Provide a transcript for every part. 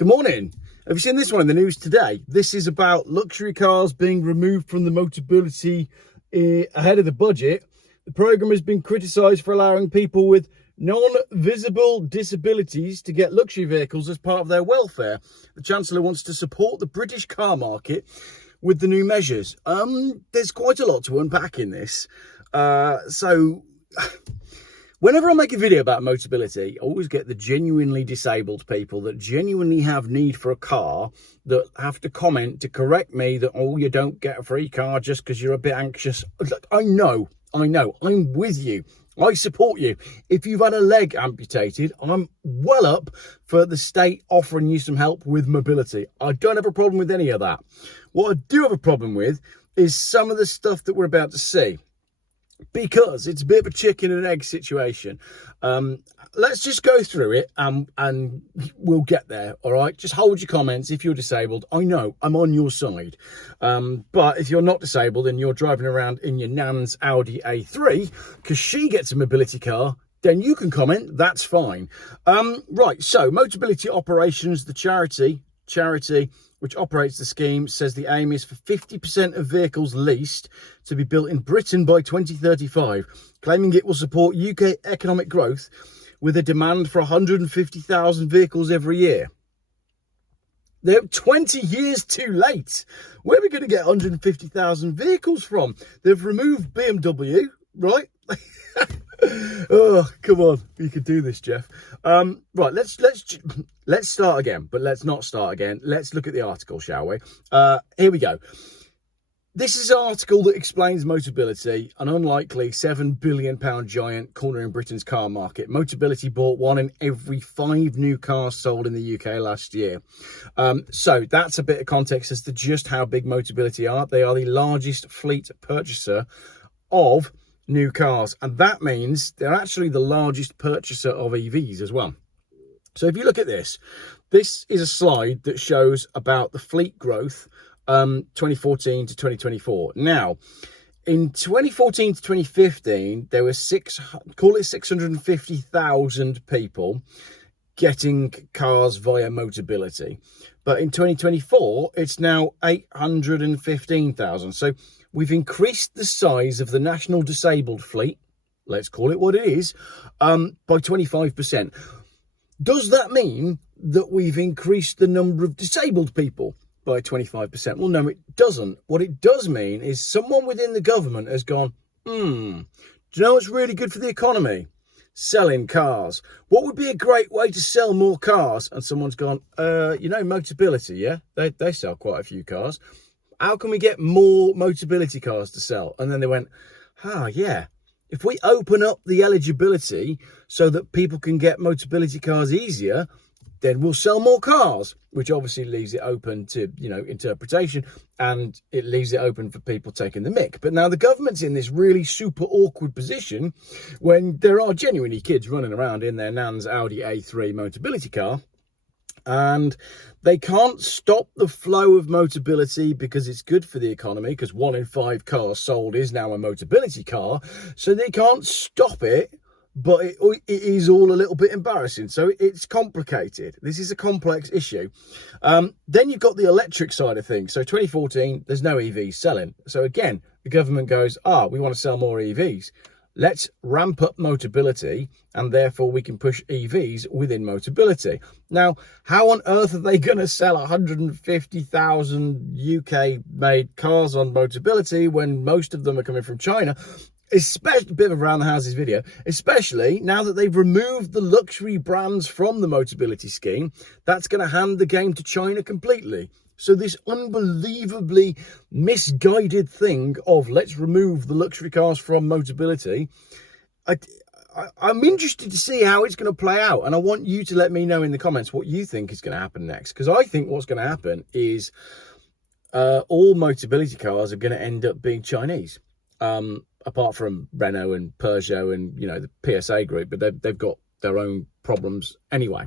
Good morning. Have you seen this one in the news today? This is about luxury cars being removed from the Motability ahead of the budget. The programme has been criticised for allowing people with non-visible disabilities to get luxury vehicles as part of their welfare. The Chancellor wants to support the British car market with the new measures. There's quite a lot to unpack in this. Whenever I make a video about Motability, I always get the genuinely disabled people that genuinely have need for a car that have to comment to correct me that, oh, you don't get a free car just because you're a bit anxious. Look, I know, I'm with you. I support you. If you've had a leg amputated, I'm well up for the state offering you some help with mobility. I don't have a problem with any of that. What I do have a problem with is some of the stuff that we're about to see, because it's a bit of a chicken and egg situation. Let's just go through it and we'll get there, all right? Just hold your comments if you're disabled. I know, I'm on your side. But if you're not disabled and you're driving around in your nan's Audi A3 because she gets a mobility car, then you can comment, that's fine. Right, so Motability Operations, the charity which operates the scheme, says the aim is for 50% of vehicles leased to be built in Britain by 2035, claiming it will support UK economic growth with a demand for 150,000 vehicles every year. They're 20 years too late. Where are we going to get 150,000 vehicles from? They've removed BMW, right? Oh, come on, you can do this, Jeff. Right, let's start again, but let's not start again. Let's look at the article, shall we? Here we go. This is an article that explains Motability, an unlikely £7 billion giant cornering Britain's car market. Motability bought 1 in every 5 new cars sold in the UK last year. So that's a bit of context as to just how big Motability are. They are the largest fleet purchaser of new cars, and that means they're actually the largest purchaser of EVs as well. So if you look at this is a slide that shows about the fleet growth 2014 to 2024. Now, in 2014 to 2015, there were 650,000 people getting cars via Motability, but in 2024 it's now 815,000. So we've increased the size of the national disabled fleet, let's call it what it is, by 25%. Does that mean that we've increased the number of disabled people by 25%? Well, no, it doesn't. What it does mean is someone within the government has gone, do you know what's really good for the economy? Selling cars. What would be a great way to sell more cars? And someone's gone, Motability, yeah? They sell quite a few cars. How can we get more Motability cars to sell? And then they went, yeah, if we open up the eligibility so that people can get Motability cars easier, then we'll sell more cars, which obviously leaves it open to, interpretation, and it leaves it open for people taking the mick. But now the government's in this really super awkward position when there are genuinely kids running around in their nan's Audi A3 Motability car, and they can't stop the flow of Motability because it's good for the economy, because 1 in 5 cars sold is now a Motability car. So they can't stop it, but it is all a little bit embarrassing. So it's complicated. This is a complex issue. Then you've got the electric side of things. So 2014, there's no EVs selling. So again, the government goes, we want to sell more EVs. Let's ramp up Motability, and therefore we can push EVs within Motability. Now, how on earth are they going to sell 150,000 UK-made cars on Motability when most of them are coming from China? Especially, a bit of around the houses video, especially now that they've removed the luxury brands from the Motability scheme. That's going to hand the game to China completely. So this unbelievably misguided thing of let's remove the luxury cars from Motability, I'm interested to see how it's going to play out. And I want you to let me know in the comments what you think is going to happen next. Because I think what's going to happen is all Motability cars are going to end up being Chinese. Apart from Renault and Peugeot and, the PSA group, but they've got their own problems anyway.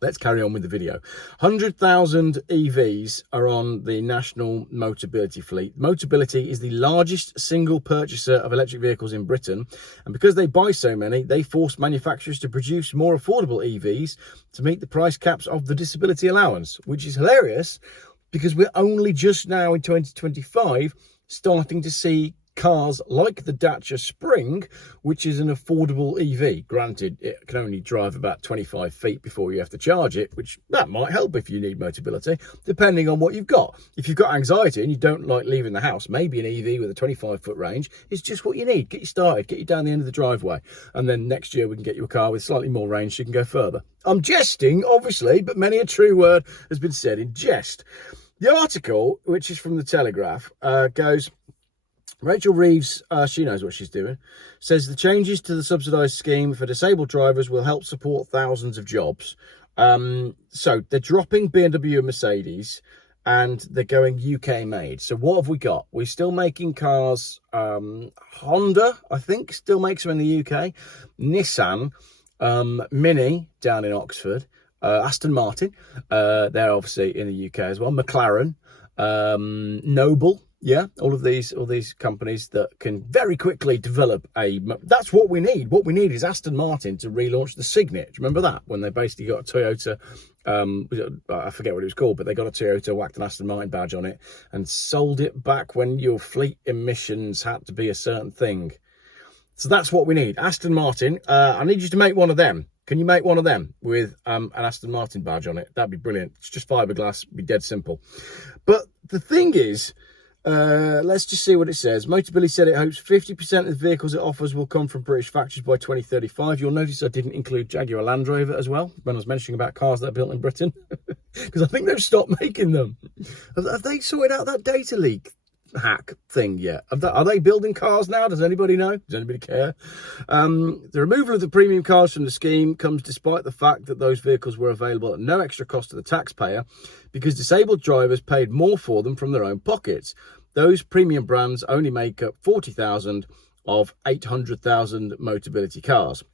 Let's carry on with the video. 100,000 EVs are on the national Motability fleet. Motability is the largest single purchaser of electric vehicles in Britain. And because they buy so many, they force manufacturers to produce more affordable EVs to meet the price caps of the disability allowance, which is hilarious because we're only just now in 2025 starting to see cars like the Dacia Spring, which is an affordable EV. Granted, it can only drive about 25 feet before you have to charge it, which that might help if you need Motability, depending on what you've got. If you've got anxiety and you don't like leaving the house, maybe an EV with a 25-foot range is just what you need. Get you started, get you down the end of the driveway, and then next year we can get you a car with slightly more range so you can go further. I'm jesting, obviously, but many a true word has been said in jest. The article, which is from the Telegraph, goes... Rachel Reeves, she knows what she's doing, says the changes to the subsidised scheme for disabled drivers will help support thousands of jobs. So they're dropping BMW and Mercedes and they're going UK made. So what have we got? We're still making cars. Honda, I think, still makes them in the UK. Nissan, Mini down in Oxford, Aston Martin, they're obviously in the UK as well. McLaren, Noble. Yeah, all these companies that can very quickly develop that's what we need. What we need is Aston Martin to relaunch the Signet. Remember that? When they basically got a Toyota, I forget what it was called, but they got a Toyota, whacked an Aston Martin badge on it and sold it back when your fleet emissions had to be a certain thing. So that's what we need. Aston Martin, I need you to make one of them. Can you make one of them with an Aston Martin badge on it? That'd be brilliant. It's just fiberglass, be dead simple. But the thing is, let's just see what it says. Motability said it hopes 50% of the vehicles it offers will come from British factories by 2035. You'll notice I didn't include Jaguar Land Rover as well when I was mentioning about cars that are built in Britain, because I think they've stopped making them. Have they sorted out that data leak hack thing yet? Are they building cars now? Does anybody know? Does anybody care? The removal of the premium cars from the scheme comes despite the fact that those vehicles were available at no extra cost to the taxpayer because disabled drivers paid more for them from their own pockets. Those premium brands only make up 40,000 of 800,000 Motability cars.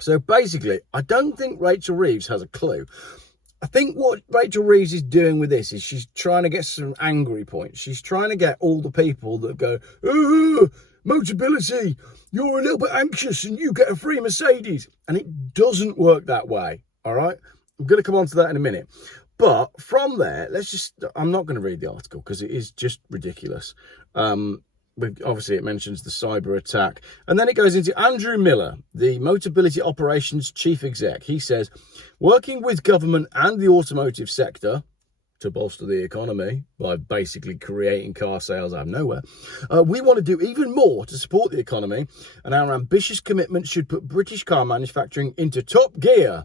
So basically, I don't think Rachel Reeves has a clue. I think what Rachel Reeves is doing with this is she's trying to get some angry points. She's trying to get all the people that go, oh, Motability, you're a little bit anxious and you get a free Mercedes. And it doesn't work that way, all right? I'm going to come on to that in a minute. But from there, I'm not going to read the article because it is just ridiculous. Obviously, it mentions the cyber attack. And then it goes into Andrew Miller, the Motability Operations Chief Exec. He says, working with government and the automotive sector to bolster the economy by basically creating car sales out of nowhere, we want to do even more to support the economy. And our ambitious commitment should put British car manufacturing into top gear.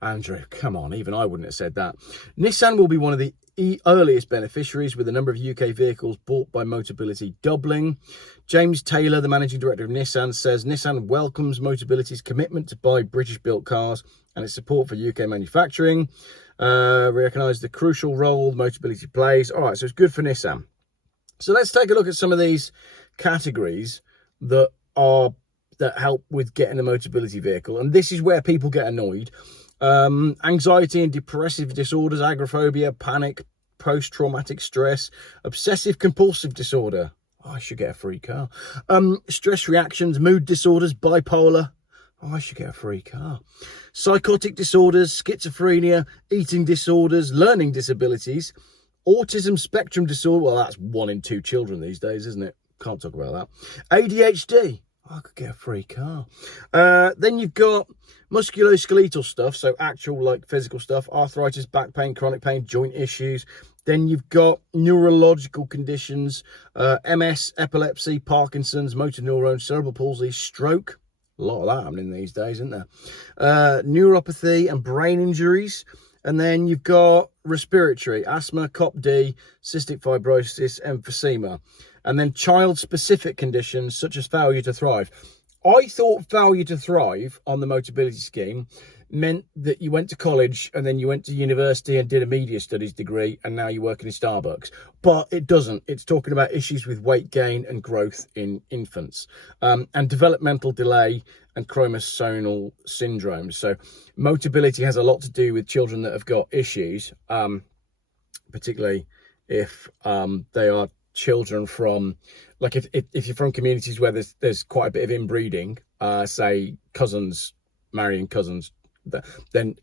Andrew, come on, even I wouldn't have said that. Nissan will be one of the earliest beneficiaries, with the number of UK vehicles bought by Motability doubling. James Taylor, the managing director of Nissan, says Nissan welcomes Motability's commitment to buy British-built cars and its support for UK manufacturing. We recognise the crucial role Motability plays. All right, so it's good for Nissan. So let's take a look at some of these categories that help with getting a Motability vehicle. And this is where people get annoyed. Anxiety and depressive disorders, agoraphobia, panic, post-traumatic stress, obsessive compulsive disorder. Oh, I should get a free car. Stress reactions, mood disorders, bipolar. Oh, I should get a free car. Psychotic disorders, schizophrenia, eating disorders, learning disabilities, autism spectrum disorder. Well, that's 1 in 2 children these days, isn't it? Can't talk about that. ADHD. I could get a free car. Then you've got musculoskeletal stuff, so actual like physical stuff, arthritis, back pain, chronic pain, joint issues. Then you've got neurological conditions, MS, epilepsy, Parkinson's, motor neurons, cerebral palsy, stroke. A lot of that happening these days, isn't there? Neuropathy and brain injuries. And then you've got respiratory, asthma, COPD, cystic fibrosis, emphysema. And then child-specific conditions such as failure to thrive. I thought failure to thrive on the Motability scheme meant that you went to college and then you went to university and did a media studies degree and now you're working in Starbucks. But it doesn't. It's talking about issues with weight gain and growth in infants, and developmental delay and chromosomal syndromes. So Motability has a lot to do with children that have got issues, particularly if they are children from, like, if you're from communities where there's quite a bit of inbreeding, say cousins marrying cousins, then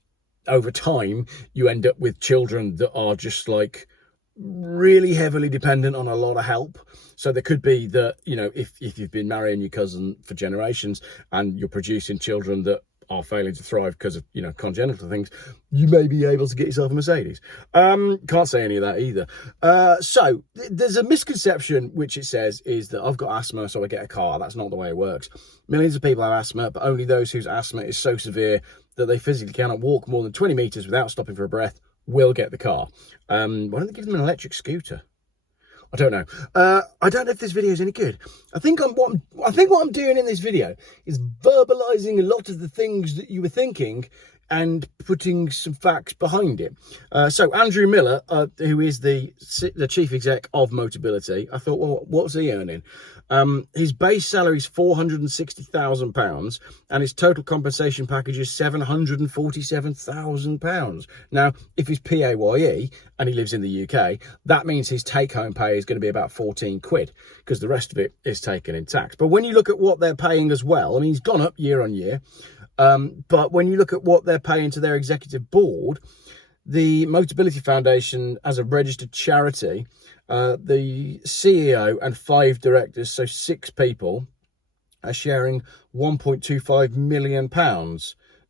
over time you end up with children that are just like really heavily dependent on a lot of help. So there could be that, you know, if you've been marrying your cousin for generations and you're producing children that are failing to thrive because of, you know, congenital things, you may be able to get yourself a Mercedes. Can't say any of that either. So there's a misconception which it says is that I've got asthma, so I get a car. That's not the way it works. Millions of people have asthma, but only those whose asthma is so severe that they physically cannot walk more than 20 meters without stopping for a breath will get the car. Why don't they give them an electric scooter? I don't know. I don't know if this video is any good. I think what I'm doing in this video is verbalizing a lot of the things that you were thinking and putting some facts behind it. So Andrew Miller, who is the chief exec of Motability, I thought, well, what's he earning? His base salary is £460,000 and his total compensation package is £747,000. Now, if he's PAYE and he lives in the UK, that means his take-home pay is going to be about 14 quid because the rest of it is taken in tax. But when you look at what they're paying as well, I mean, he's gone up year on year. But when you look at what they're paying to their executive board, the Motability Foundation, as a registered charity, the CEO and 5 directors, so 6 people, are sharing £1.25 million,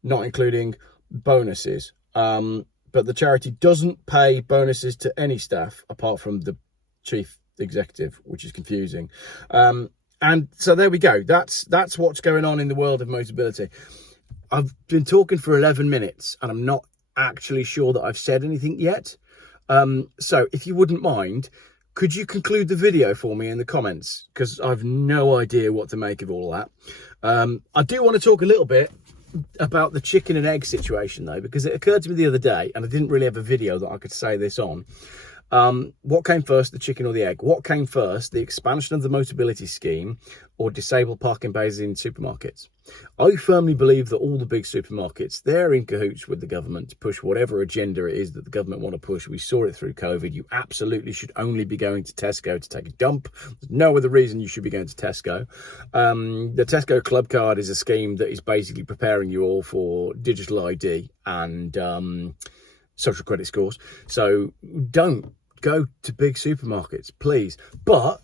not including bonuses. But the charity doesn't pay bonuses to any staff apart from the chief executive, which is confusing. And so there we go. That's what's going on in the world of Motability. I've been talking for 11 minutes and I'm not actually sure that I've said anything yet. So if you wouldn't mind, could you conclude the video for me in the comments? Because I've no idea what to make of all that. I do want to talk a little bit about the chicken and egg situation though, because it occurred to me the other day and I didn't really have a video that I could say this on. What came first, the chicken or the egg? What came first, the expansion of the Motability scheme or disabled parking bays in supermarkets? I firmly believe that all the big supermarkets, they're in cahoots with the government to push whatever agenda it is that the government want to push. We saw it through COVID. You absolutely should only be going to Tesco to take a dump. There's no other reason you should be going to Tesco. The Tesco Club Card is a scheme that is basically preparing you all for digital ID and social credit scores. So don't go to big supermarkets, please. But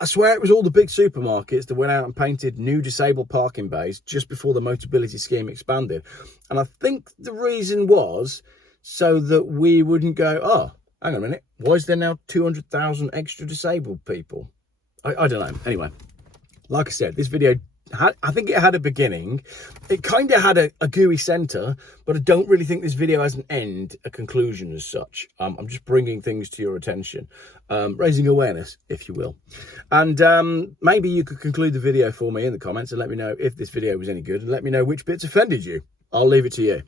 I swear it was all the big supermarkets that went out and painted new disabled parking bays just before the Motability scheme expanded. And I think the reason was so that we wouldn't go, oh, hang on a minute, why is there now 200,000 extra disabled people? I don't know. Anyway, like I said, this video, I think it had a beginning. It kind of had a gooey centre, but I don't really think this video has an end, a conclusion as such. I'm just bringing things to your attention, raising awareness, if you will. And maybe you could conclude the video for me in the comments and let me know if this video was any good and let me know which bits offended you. I'll leave it to you.